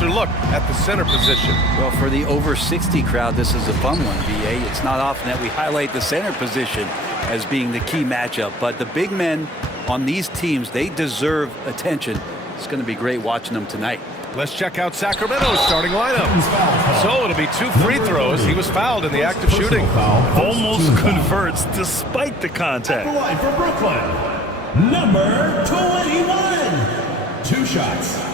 closer look at the center position. Well, for the over 60 crowd, this is a fun one, BA. It's not often that we highlight the center position as being the key matchup, but the big men on these teams, they deserve attention. It's going to be great watching them tonight. Let's check out Sacramento's starting lineup. So it'll be 2 free throws. He was fouled in the act of shooting. Almost converts despite the contact. For Brooklyn, number 21. 2 shots.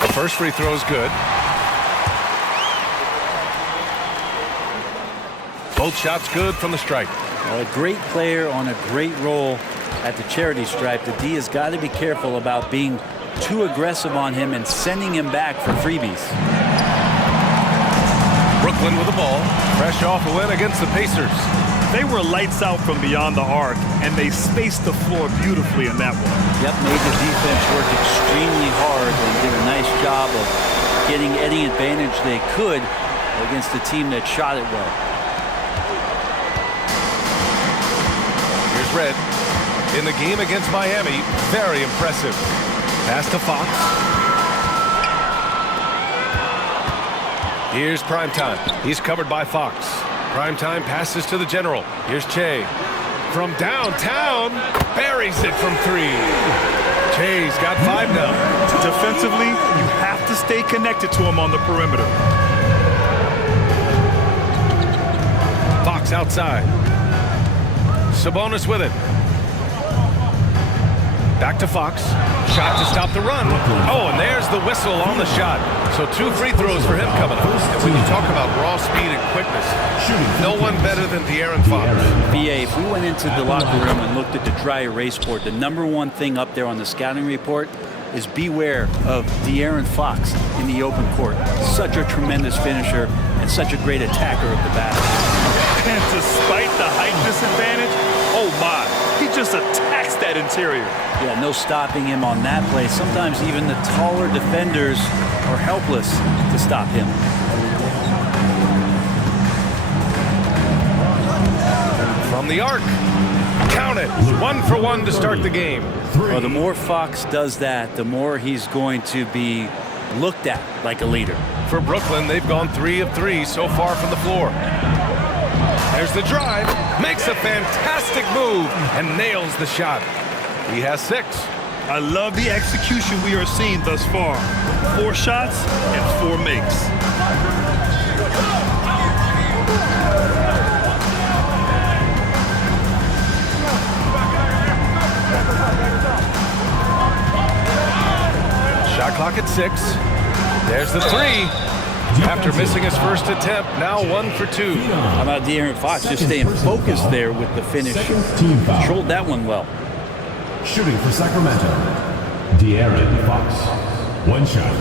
The first free throw is good. Both shots good from the stripe. Well, a great player on a great role at the charity stripe. The D has got to be careful about being too aggressive on him and sending him back for freebies. Brooklyn with the ball, fresh off a win against the Pacers. They were lights out from beyond the arc, and they spaced the floor beautifully in that one. Yep, made the defense work extremely hard and did a nice job of getting any advantage they could against a team that shot it well. Here's Red. In the game against Miami, very impressive. Pass to Fox. Here's Primetime. He's covered by Fox. Primetime passes to the general. Here's Che. From downtown, buries it from 3. Che's got 5 now. Defensively, you have to stay connected to him on the perimeter. Fox outside. Sabonis with it. Back to Fox. Shot to stop the run. Oh, and there's the whistle on the shot. So 2 free throws for him coming up. And when you talk about raw speed and quickness, no one better than De'Aaron Fox. BA, if we went into the locker room and looked at the dry erase board, the #1 thing up there on the scouting report is beware of De'Aaron Fox in the open court. Such a tremendous finisher and such a great attacker of the basket. And despite the height disadvantage, oh my, he just attacks that interior. Yeah, no stopping him on that play. Sometimes even the taller defenders are helpless to stop him. From the arc. Count it. 1 for 1 to start the game. Well, the more Fox does that, the more he's going to be looked at like a leader. For Brooklyn, they've gone 3 of 3 so far from the floor. There's the drive. Makes a fantastic move and nails the shot. He has 6. I love the execution we are seeing thus far. 4 shots and 4 makes. Shot clock at 6. There's the 3. After missing his first attempt, now 1 for 2. How about De'Aaron Fox just staying focused there with the finish? Controlled that one well. Shooting for Sacramento, De'Aaron Fox. 1 shot.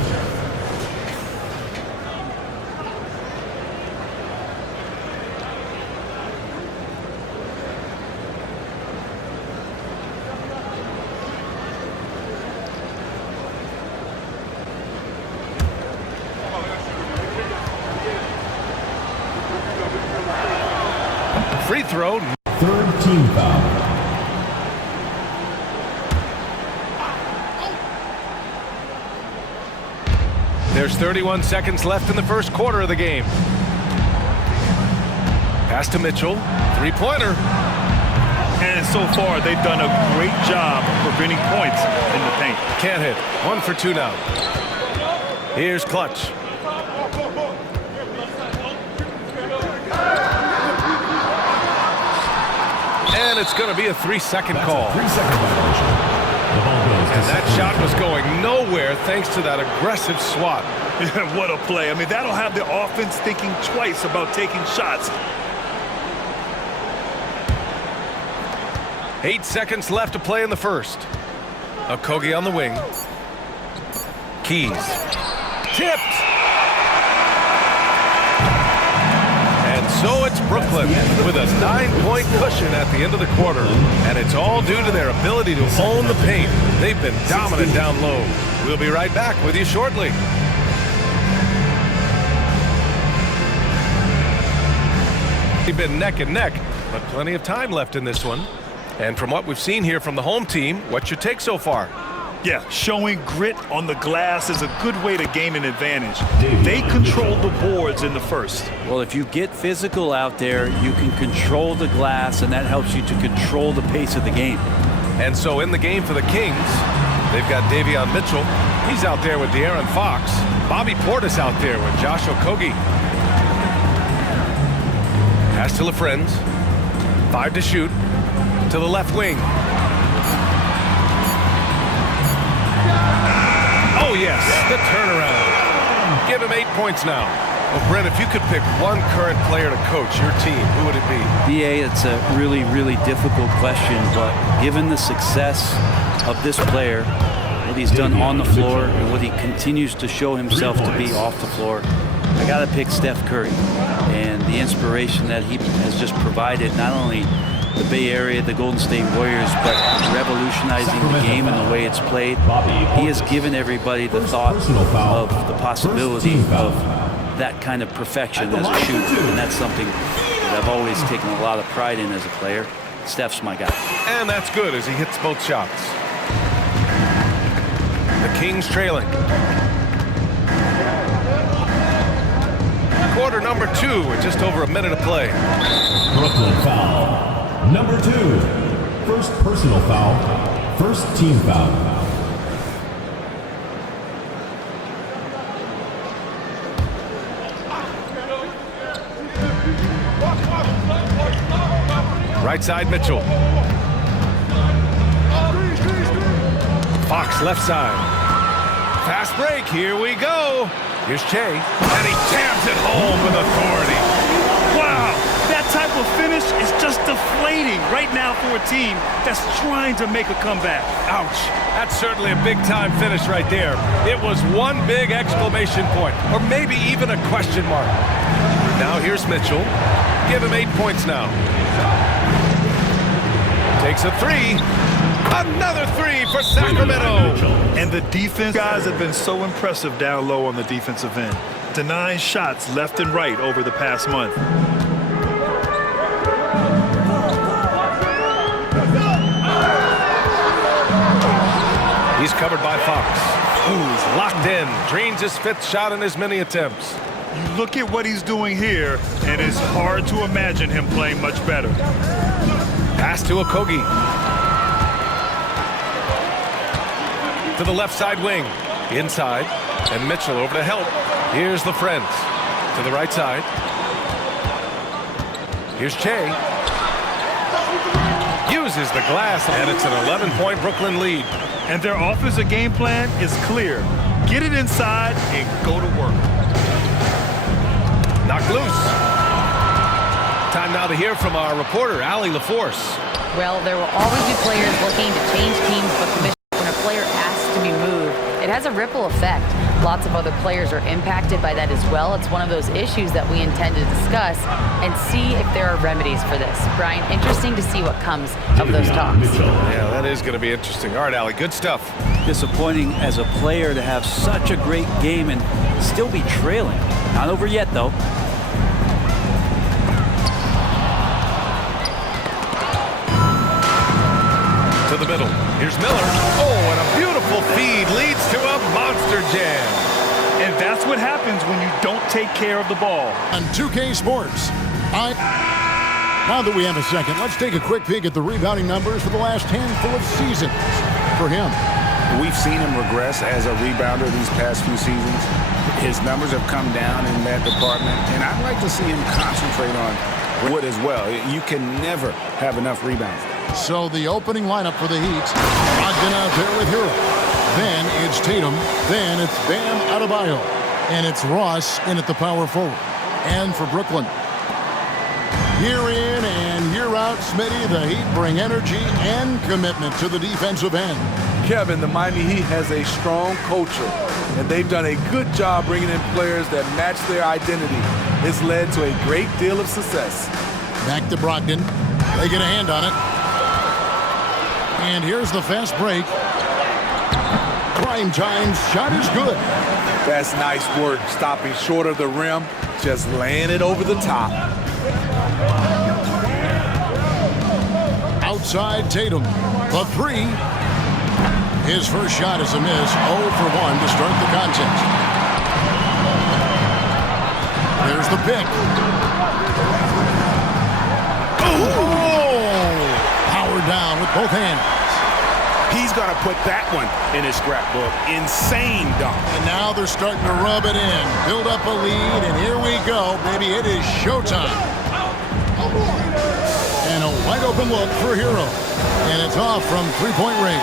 Free throw. 3rd team foul. There's 31 seconds left in the first quarter of the game. Pass to Mitchell. 3-pointer. And so far, they've done a great job preventing points in the paint. Can't hit. 1 for 2 now. Here's Clutch. And it's going to be a 3-second call. 3-second violation. The ball goes to And that shot was going nowhere thanks to that aggressive swat. What a play. I mean, that'll have the offense thinking twice about taking shots. 8 seconds left to play in the first. Okogie on the wing. Keys. Tipped. And so it's Brooklyn with a 9-point cushion at the end of the quarter. And it's all due to their ability to own the paint. They've been dominant down low. We'll be right back with you shortly. They've been neck and neck but plenty of time left in this one. And from what we've seen here from the home team, what's your take so far? Yeah, showing grit on the glass is a good way to gain an advantage. They controlled the boards in the first. Well, if you get physical out there, you can control the glass, and that helps you to control the pace of the game. And so in the game for the Kings, they've got Davion Mitchell. He's out there with De'Aaron Fox. Bobby Portis out there with Josh Okogie. Pass to LaFrentz. 5 to shoot. To the left wing. Oh, yes, the turnaround. Give him 8 points now. Well, Brent, if you could pick one current player to coach your team, who would it be? DA, it's a really, really difficult question, but given the success of this player, what he's done on the floor and what he continues to show himself to be off the floor, I got to pick Steph Curry and the inspiration that he has just provided, not only the Bay Area, the Golden State Warriors, but revolutionizing the game and the way it's played. He has given everybody the thought of the possibility of that kind of perfection as a shooter, and that's something that I've always taken a lot of pride in as a player. Steph's my guy. And that's good as he hits both shots. The Kings trailing. Quarter number 2 with just over a minute of play. Brooklyn foul. Number 2. First personal foul. First team foul. Right side, Mitchell. Fox left side. Fast break, here we go. Here's Che, and he jams it home with authority. Wow, that type of finish is just deflating right now for a team that's trying to make a comeback. Ouch, that's certainly a big-time finish right there. It was one big exclamation point, or maybe even a question mark. Now here's Mitchell. Give him 8 points now. Takes a 3. Another 3 for Sacramento. And the defense guys have been so impressive down low on the defensive end, denying shots left and right over the past month. He's covered by Fox. Who's locked in. Drains his 5th shot in as many attempts. You look at what he's doing here, and it's hard to imagine him playing much better. Pass to Okogie. To the left side wing. Inside. And Mitchell over to help. Here's LaFrentz. To the right side. Here's Che. Uses the glass, and it's an 11-point Brooklyn lead. And their offensive game plan is clear. Get it inside and go to work. Knocked loose. Time now to hear from our reporter, Allie LaForce. Well, there will always be players looking to change teams, but when a player asks to be moved, it has a ripple effect. Lots of other players are impacted by that as well. It's one of those issues that we intend to discuss and see if there are remedies for this. Brian, interesting to see what comes of those talks. Yeah, that is going to be interesting. All right, Allie, good stuff. Disappointing as a player to have such a great game and still be trailing. Not over yet, though. To the middle. Here's Miller. Oh, and a beautiful feed leads to a monster jam. And that's what happens when you don't take care of the ball. On 2K Sports. Now that we have a second, let's take a quick peek at the rebounding numbers for the last handful of seasons for him. We've seen him regress as a rebounder these past few seasons. His numbers have come down in that department, and I'd like to see him concentrate on wood as well. You can never have enough rebounds. So the opening lineup for the Heat. Brogdon out there with Hero. Then it's Tatum. Then it's Bam Adebayo. And it's Ross in at the power forward. And for Brooklyn, year in and year out, Smitty, the Heat bring energy and commitment to the defensive end. Kevin, the Miami Heat has a strong culture, and they've done a good job bringing in players that match their identity. It's led to a great deal of success. Back to Brogdon. They get a hand on it. And here's the fast break. Prime Time's shot is good. That's nice work, stopping short of the rim, just laying it over the top. side, Tatum. The three. His first shot is a miss. 0 for 1 to start the contest. There's the pick. Oh! Powered down with both hands. He's going to put that one in his scrapbook. Insane dunk. And now they're starting to rub it in. Build up a lead, and here we go. Baby, it is showtime. And a wide open look for Hero. And it's off from three-point range.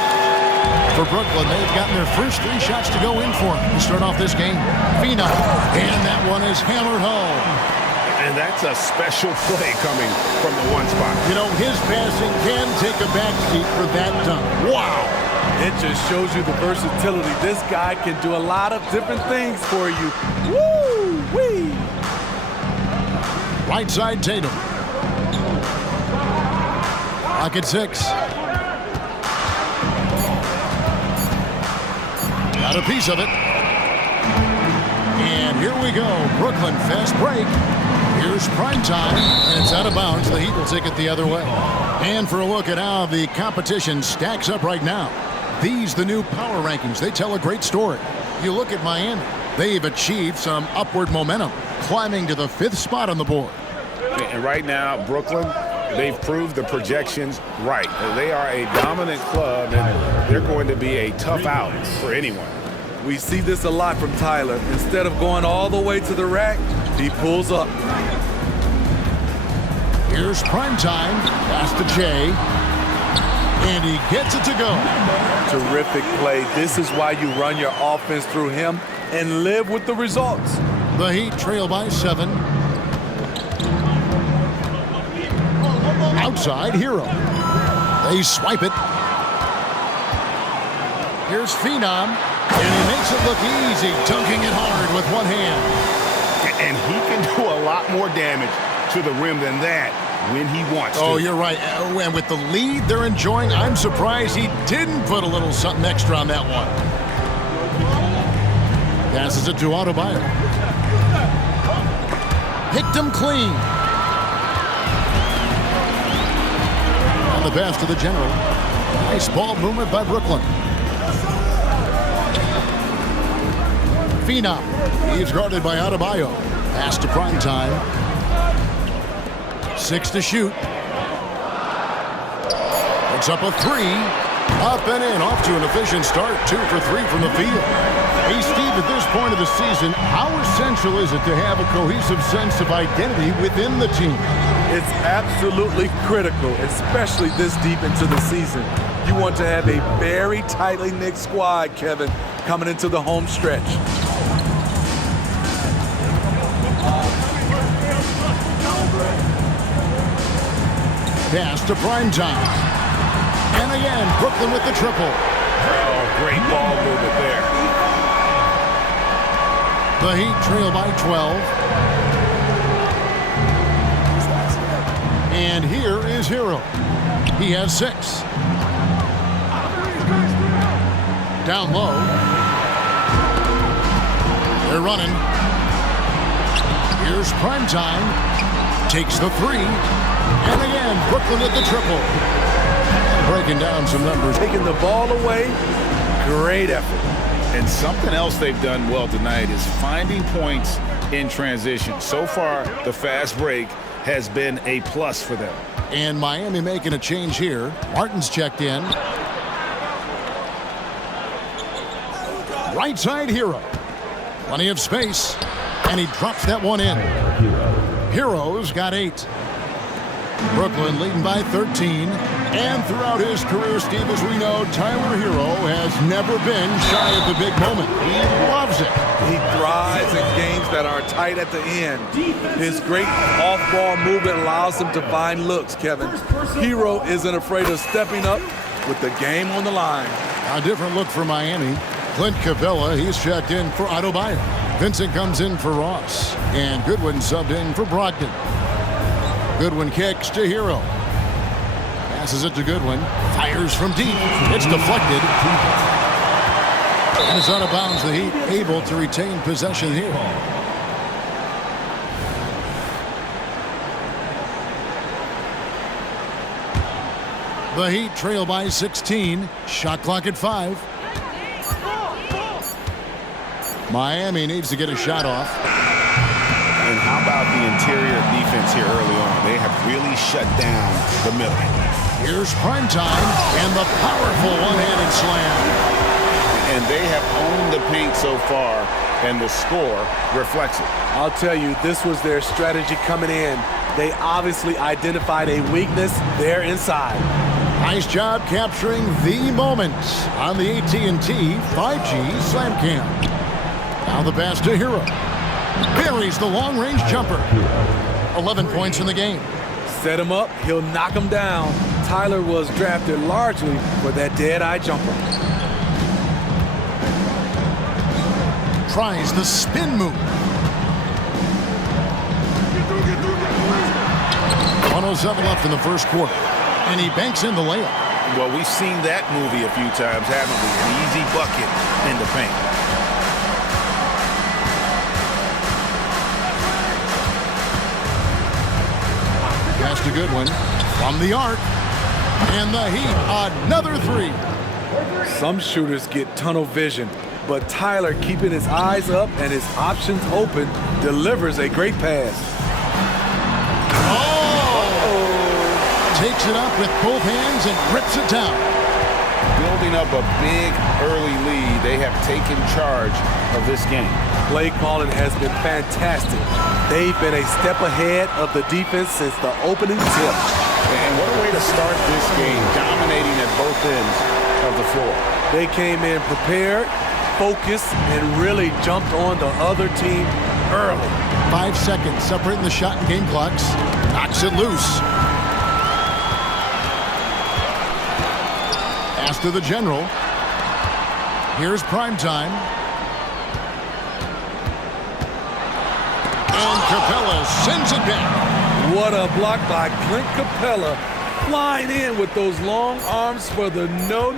For Brooklyn, they've gotten their first 3 shots to go in for them to start off this game. Phenom. And that one is hammered home. And that's a special play coming from the one spot. You know, his passing can take a backseat for that dunk. Wow. It just shows you the versatility. This guy can do a lot of different things for you. Woo-wee! Right side, Tatum. Pocket 6. Got a piece of it. And here we go. Brooklyn fast break. Here's prime time, and it's out of bounds. The Heat will take it the other way. And for a look at how the competition stacks up right now. These, the new power rankings, they tell a great story. You look at Miami. They've achieved some upward momentum, climbing to the 5th spot on the board. And right now, Brooklyn, they've proved the projections right. They are a dominant club, and they're going to be a tough out for anyone. We see this a lot from Tyler. Instead of going all the way to the rack, he pulls up. Here's prime time. Pass to Jay. And he gets it to go. Terrific play. This is why you run your offense through him and live with the results. The Heat trail by 7. Outside, Hero. They swipe it. Here's Phenom. And he makes it look easy, dunking it hard with one hand. And he can do a lot more damage to the rim than that when he wants to. Oh, you're right. And with the lead they're enjoying, I'm surprised he didn't put a little something extra on that one. Passes it to Adebayo. Picked him clean. On the pass to the general. Nice ball movement by Brooklyn. Phenom. He's guarded by Adebayo. Pass to prime time. 6 to shoot. It's up a 3. Up and in. Off to an efficient start. 2 for 3 from the field. Hey, Steve, at this point of the season, how essential is it to have a cohesive sense of identity within the team? It's absolutely critical, especially this deep into the season. You want to have a very tightly knit squad, Kevin, coming into the home stretch. Pass to prime time. And again, Brooklyn with the triple. Oh, great ball movement there. The Heat trail by 12. And here is Hero. He has 6. Down low. They're running. Here's prime time. Takes the 3. And again, Brooklyn with the triple. Breaking down some numbers. Taking the ball away, great effort. And something else they've done well tonight is finding points in transition. So far, the fast break has been a plus for them. And Miami making a change here. Martin's checked in. Right side, Hero. Plenty of space. And he drops that one in. Hero's got 8. Brooklyn leading by 13. And throughout his career, Steve, as we know, Tyler Hero has never been shy of the big moment. He loves it. He thrives in games that are tight at the end. His great off-ball movement allows him to find looks, Kevin. Hero isn't afraid of stepping up with the game on the line. A different look for Miami. Clint Capella, he's checked in for Adebayo. Vincent comes in for Ross. And Goodwin subbed in for Brogdon. Goodwin kicks to Hero. Passes it to Goodwin. Fires from deep. It's deflected. And it's out of bounds. The Heat able to retain possession here. The Heat trail by 16. Shot clock at 5. Miami needs to get a shot off. And how about the interior defense here early on? They have really shut down the middle. Here's prime time and the powerful one-handed slam. And they have owned the paint so far, and the score reflects it. I'll tell you, this was their strategy coming in. They obviously identified a weakness there inside. Nice job capturing the moment on the AT&T 5G Slam Cam. Now the pass to Hero. Buries the long-range jumper. 11 points in the game. Set him up, he'll knock him down. Tyler was drafted largely for that dead-eye jumper. Tries the spin move. 107 left in the first quarter. And he banks in the layup. Well, we've seen that movie a few times, haven't we? An easy bucket in the paint. Pass to Goodwin from the arc. And the Heat, another three. Some shooters get tunnel vision, but Tyler, keeping his eyes up and his options open, delivers a great pass. Takes it up with both hands and rips it down. Building up a big early lead, they have taken charge of this game. Play calling has been fantastic. They've been a step ahead of the defense since the opening tip. And what a way to start this game, dominating at both ends of the floor. They came in prepared, focused, and really jumped on the other team early. 5 seconds separating the shot and game clocks. Knocks it loose. Pass to the general. Here's prime time. And Capella sends it back. What a block by Clint Capella. Flying in with those long arms for the no.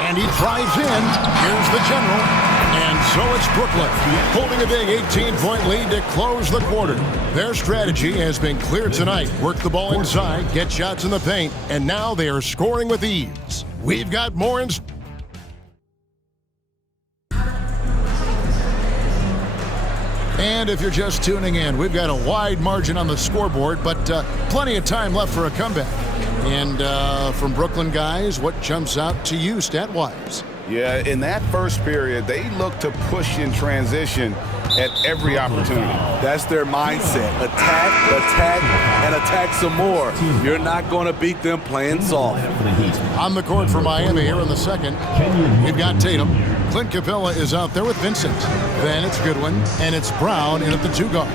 And he drives in. Here's the general. And so it's Brooklyn, holding a big 18-point lead to close the quarter. Their strategy has been clear tonight. Work the ball inside, get shots in the paint, and now they are scoring with ease. We've got more in. And if you're just tuning in, we've got a wide margin on the scoreboard, but plenty of time left for a comeback. And from Brooklyn guys, what jumps out to you stat-wise? Yeah, in that first period, they looked to push in transition at every opportunity. That's their mindset. Attack, and attack some more. You're not going to beat them playing soft. On the court for Miami here in the second, we've got Tatum. Clint Capella is out there with Vincent. Then it's Goodwin, and it's Brown in at the 2 guard.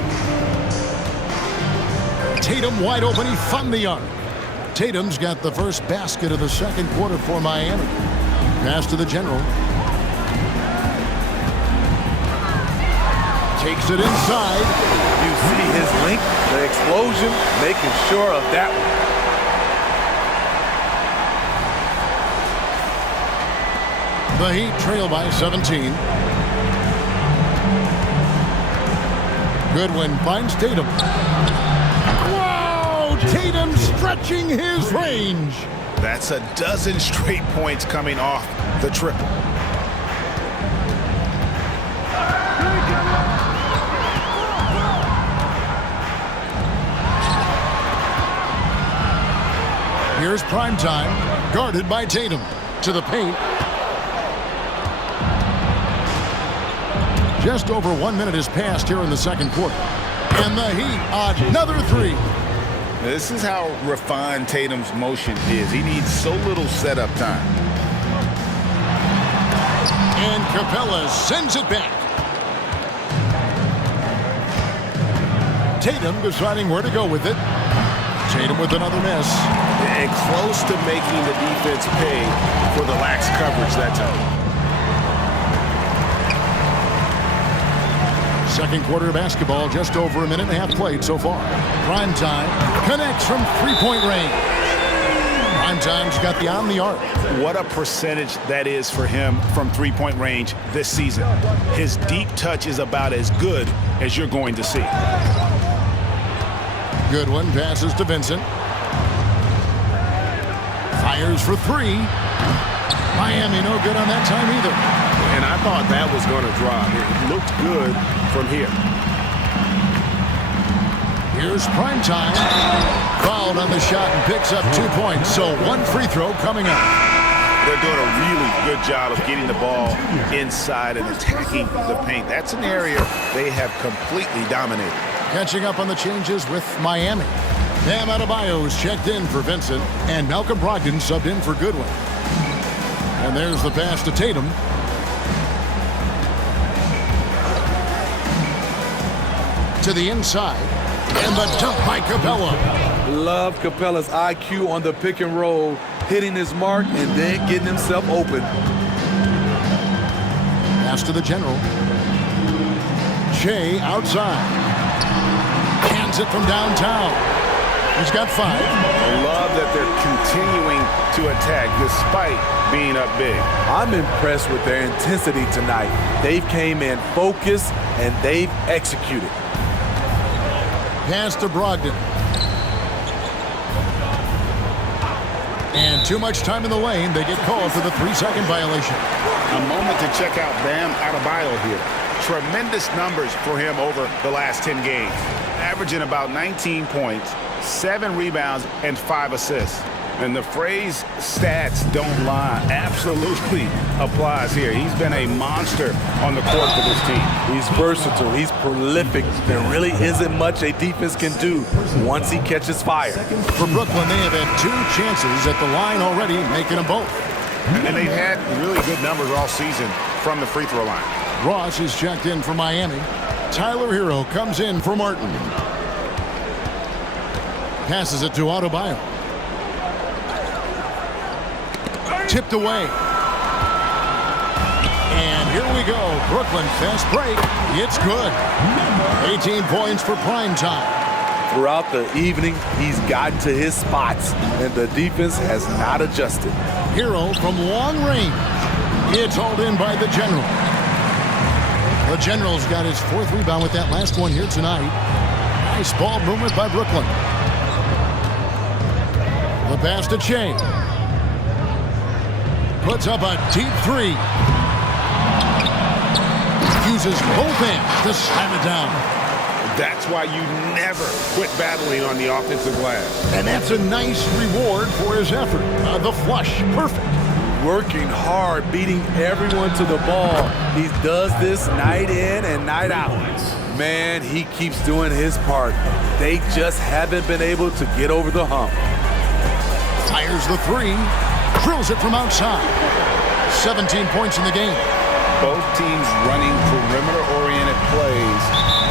Tatum wide open, he found the arc. Tatum's got the first basket of the second quarter for Miami. Pass to the general. Takes it inside. You see his link, the explosion, making sure of that one. The Heat trail by 17. Goodwin finds Tatum. Wow! Tatum stretching his range. That's a dozen straight points coming off the triple. Here's prime time, guarded by Tatum. To the paint. Just over 1 minute has passed here in the second quarter. And the Heat, another three. This is how refined Tatum's motion is. He needs so little setup time. And Capella sends it back. Tatum deciding where to go with it. Tatum with another miss. And close to making the defense pay for the lax coverage that time. Second quarter of basketball, just over a minute and a half played so far. Prime time connects from three-point range. Prime time's got the on the arc. What a percentage that is for him from three-point range this season. His deep touch is about as good as you're going to see. Goodwin passes to Vincent. goes for three. Miami no good on that time either. And I thought that was going to drop. It looked good from here. Here's prime time. Fouled on the shot and picks up 2 points. So one free throw coming up. They're doing a really good job of getting the ball inside and attacking the paint. That's an area they have completely dominated. Catching up on the changes with Miami. Bam Adebayo is checked in for Vincent, and Malcolm Brogdon subbed in for Goodwin. And there's the pass to Tatum. To the inside. And the dunk by Capella. Love Capella's IQ on the pick and roll, hitting his mark and then getting himself open. Pass to the general. Shea outside. Hands it from downtown. He's got 5. I love that they're continuing to attack despite being up big. I'm impressed with their intensity tonight. They've came in focused and they've executed. Pass to Brogdon. And too much time in the lane. They get called for the 3-second violation. A moment to check out Bam Adebayo here. Tremendous numbers for him over the last 10 games. Averaging about 19 points, 7 rebounds, and 5 assists. And the phrase stats don't lie absolutely applies here. He's been a monster on the court for this team. He's versatile. He's prolific. There really isn't much a defense can do once he catches fire. For Brooklyn, they have had 2 chances at the line already, making them both. And they've had really good numbers all season from the free throw line. Ross is checked in for Miami. Tyler Hero comes in for Martin. Passes it to Adebayo. Tipped away. And here we go. Brooklyn fast break. It's good. 18 points for prime time. Throughout the evening, he's gotten to his spots, and the defense has not adjusted. Hero from long range. It's hauled in by the General. The General's got his 4th rebound with that last one here tonight. Nice ball movement by Brooklyn. The pass to Shea. Puts up a deep 3. Uses both hands to slam it down. That's why you never quit battling on the offensive glass. And that's a nice reward for his effort. The flush, perfect. Working hard, beating everyone to the ball. He does this night in and night out. Man, he keeps doing his part. They just haven't been able to get over the hump. Fires the 3. Drills it from outside. 17 points in the game. Both teams running perimeter-oriented plays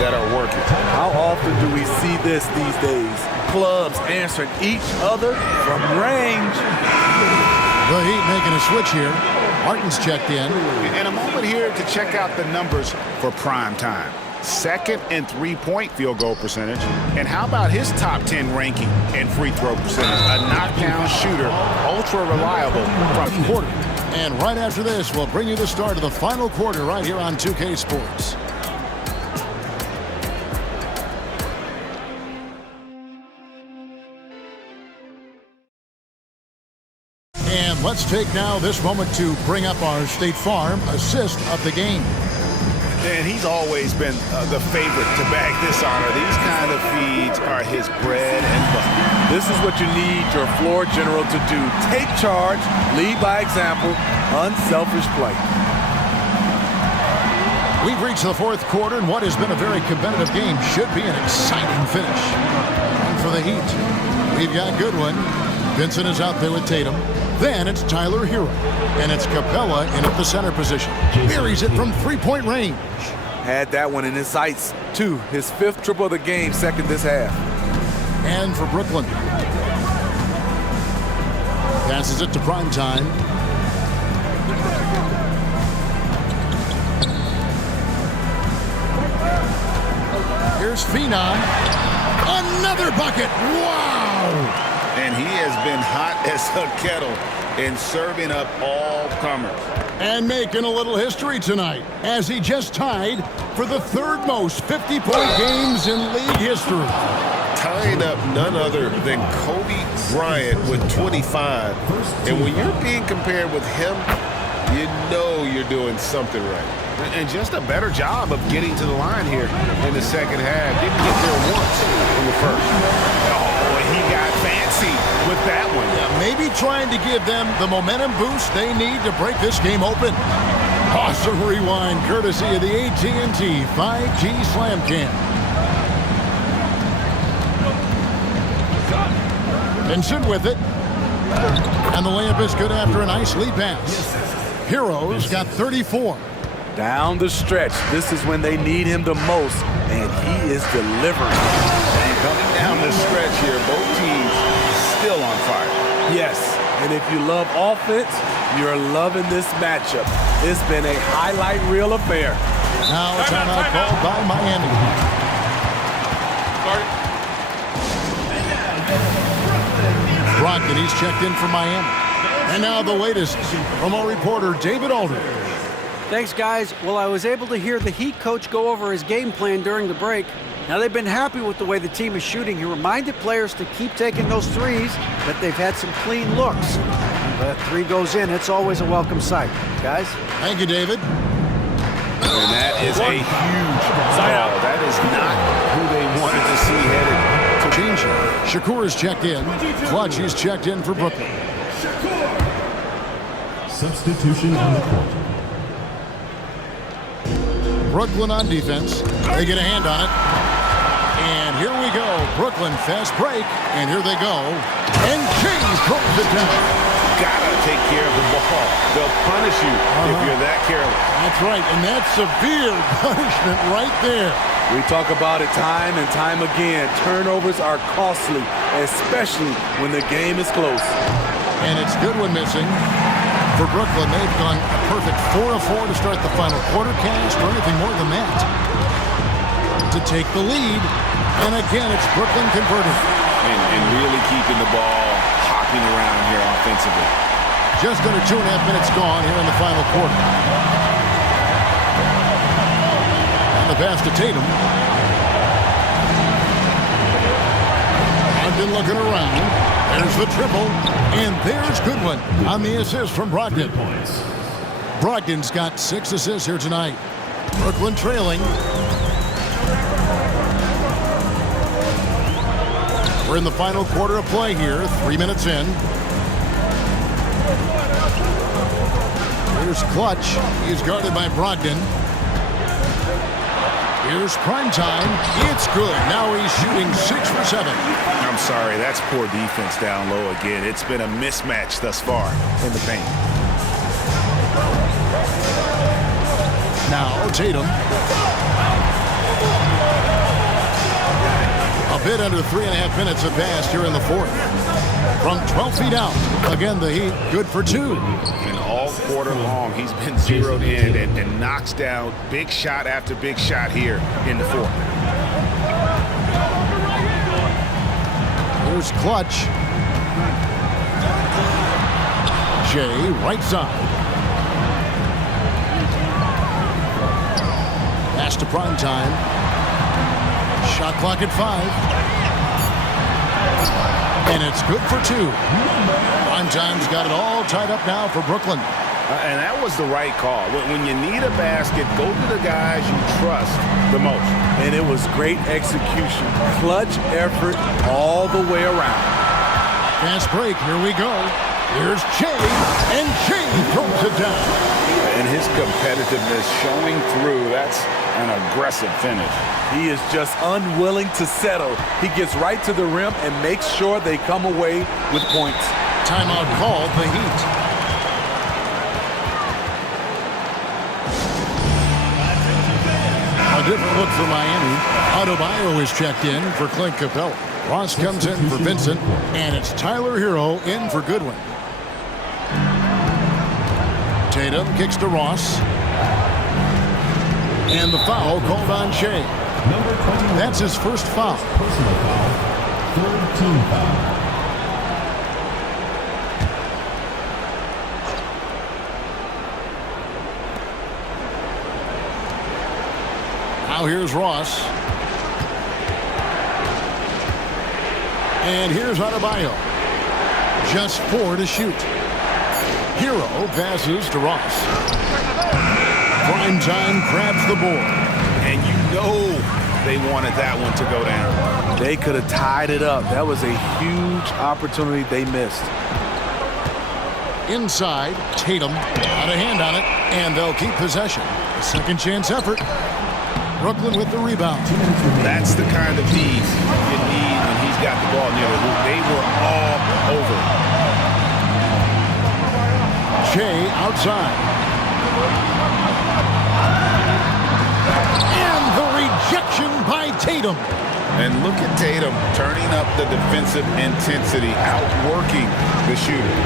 that are working. How often do we see this these days? Clubs answering each other from range. The Heat making a switch here. Martin's checked in. And a moment here to check out the numbers for prime time. 2nd in 3-point field goal percentage. And how about his top 10 ranking in free throw percentage? A knockdown shooter, ultra reliable from the quarter. And right after this, we'll bring you the start of the final quarter right here on 2K Sports. And let's take now this moment to bring up our State Farm assist of the game. And he's always been the favorite to bag this honor. These kind of feeds are his bread and butter. This is what you need your floor general to do. Take charge, lead by example, unselfish play. We've reached the 4th quarter, and what has been a very competitive game should be an exciting finish. And for the Heat, we've got Goodwin. Vincent is out there with Tatum. Then it's Tyler Hero. And it's Capella in at the center position. Buries it from 3-point range. Had that one in his sights, too. His 5th triple of the game, 2nd this half. And for Brooklyn. Passes it to prime time. Here's Phenom. Another bucket. Wow! And he has been hot as a kettle in serving up all comers. And making a little history tonight, as he just tied for the 3rd most 50-point games in league history. tying up none other than Kobe Bryant with 25. And when you're being compared with him, you know you're doing something right. And just a better job of getting to the line here in the second half. Didn't get there once in the first. Oh, he got fancy with that one. Yeah, maybe trying to give them the momentum boost they need to break this game open. Awesome rewind courtesy of the AT&T 5G Slam Cam. Vincent with it. And the layup is good after a nice lead pass. Heroes got 34. Down the stretch, this is when they need him the most, and he is delivering. And coming down the stretch here, both teams still on fire. Yes, and if you love offense, you're loving this matchup. It's been a highlight reel affair. Now a timeout called by Miami. Brogdon, he's checked in for Miami. And now the latest from our reporter, David Aldridge. Thanks, guys. Well, I was able to hear the Heat coach go over his game plan during the break. Now, they've been happy with the way the team is shooting. He reminded players to keep taking those threes, that they've had some clean looks. If that three goes in, it's always a welcome sight. Guys? Thank you, David. And that is a huge foul. That is not who they wanted to see headed to Change. Shakur is checked in. Clutch is checked in for Brooklyn. Substitution on the court. Brooklyn on defense. They get a hand on it. And here we go. Brooklyn fast break. And here they go. And James throws it down. Gotta take care of the ball. They'll punish you if you're that careless. That's right. And that's severe punishment right there. We talk about it time and time again. Turnovers are costly, especially when the game is close. And it's Goodwin missing. For Brooklyn, they've gone a perfect 4 of 4 to start the final quarter cast or anything more than that. To take the lead. And again, it's Brooklyn converting. And really keeping the ball hopping around here offensively. Just under 2.5 minutes gone here in the final quarter. And the pass to Tatum. I've been looking around. There's the triple. And there's Goodwin on the assist from Brogdon. Brogdon's got 6 assists here tonight. Brooklyn trailing. We're in the final quarter of play here. 3 minutes in. Here's Clutch. He's guarded by Brogdon. Here's prime time. It's good. Now he's shooting 6 for 7. I'm sorry, that's poor defense down low again. It's been a mismatch thus far in the paint. Now Tatum. A bit under 3.5 minutes have passed here in the fourth. From 12 feet out. Again, the Heat good for 2. And all quarter long, he's been zeroed in and knocks down big shot after big shot here in the fourth. Here's Clutch. Jay, right side. Pass to prime time. Shot clock at 5. And it's good for 2. Prime time's got it all tied up now for Brooklyn. And that was the right call. When you need a basket, go to the guys you trust the most. And it was great execution. Clutch effort all the way around. Fast break. Here we go. Here's Jay. And Jay throws it down. And his competitiveness showing through. That's an aggressive finish. He is just unwilling to settle. He gets right to the rim and makes sure they come away with points. Timeout called the Heat. A different look for Miami. Adebayo is checked in for Clint Capella. Ross comes in for Vincent, and it's Tyler Hero in for Goodwin. Tatum kicks to Ross. And the foul called on Shea. Number 21. That's his first foul. Personal foul. Third team foul. Now here's Ross. And here's Adebayo. Just 4 to shoot. Hero passes to Ross. Prime time grabs the board. And you know they wanted that one to go down. They could have tied it up. That was a huge opportunity they missed. Inside, Tatum got a hand on it, and they'll keep possession. A second chance effort. Brooklyn with the rebound. That's the kind of ease you need when he's got the ball near the hoop. They were all over. Shea outside. And the rejection by Tatum. And look at Tatum turning up the defensive intensity, outworking the shooter.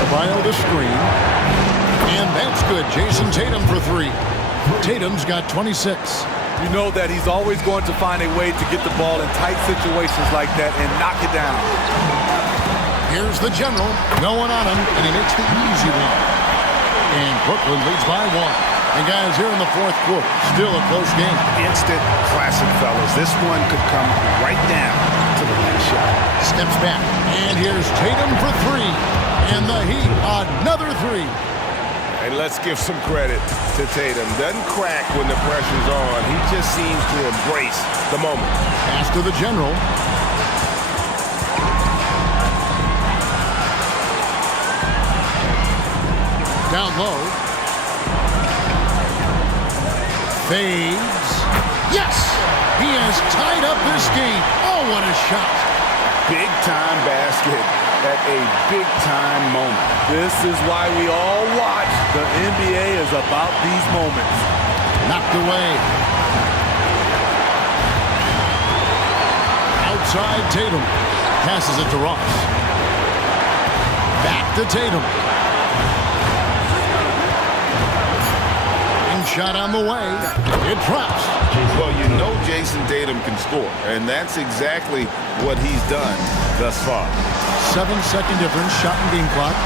Adebayo the screen. And that's good. Jason Tatum for 3. Tatum's got 26. You know that he's always going to find a way to get the ball in tight situations like that and knock it down. Here's the general going on him, and he makes the easy one. And Brooklyn leads by 1. And guys, here in the fourth quarter, still a close game. Instant classic, fellas. This one could come right down to the last shot. Steps back, and here's Tatum for 3. And the Heat, another 3. And let's give some credit to Tatum. Doesn't crack when the pressure's on. He just seems to embrace the moment. Pass to the general. Down low. Fades. Yes! He has tied up this game. Oh, what a shot. Big-time basket at a big-time moment. This is why we all watch. The NBA is about these moments. Knocked away. Outside Tatum. Passes it to Ross. Back to Tatum. Shot on the way. It drops. Well, you know Jason Tatum can score, and that's exactly what he's done thus far. 7-second difference, shot and game clock.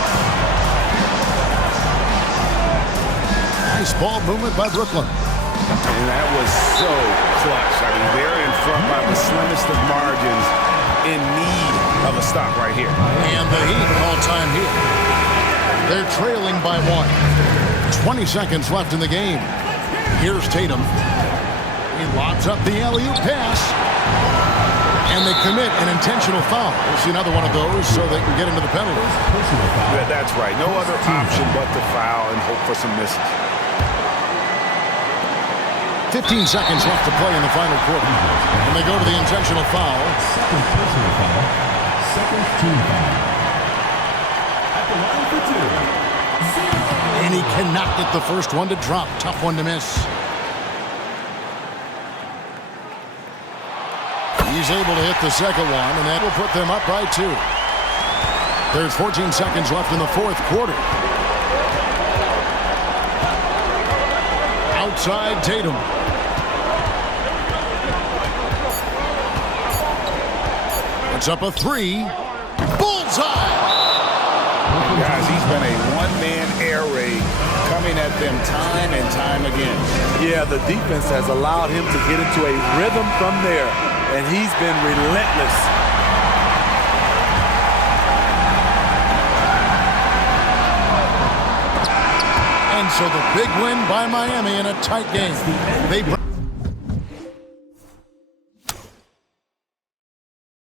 Nice ball movement by Brooklyn. And that was so clutch. I mean, they're in front by the slimmest of margins, in need of a stop right here. And the Heat all-time Heat. They're trailing by 1. 20 seconds left in the game. Here's Tatum. He lobs up the alley-oop pass. And they commit an intentional foul. We'll see another one of those so they can get into the penalty. Yeah, that's right. No other option but to foul and hope for some misses. 15 seconds left to play in the final quarter. And they go to the intentional foul. Second personal foul. Second team foul. At the line for 2. And he cannot get the first one to drop. Tough one to miss. He's able to hit the second one, and that will put them up by 2. There's 14 seconds left in the fourth quarter. Outside Tatum. It's up a 3. Bullseye! Guys, he's been a one-man air raid coming at them time and time again. Yeah, the defense has allowed him to get into a rhythm from there, and he's been relentless. And so the big win by Miami in a tight game. They break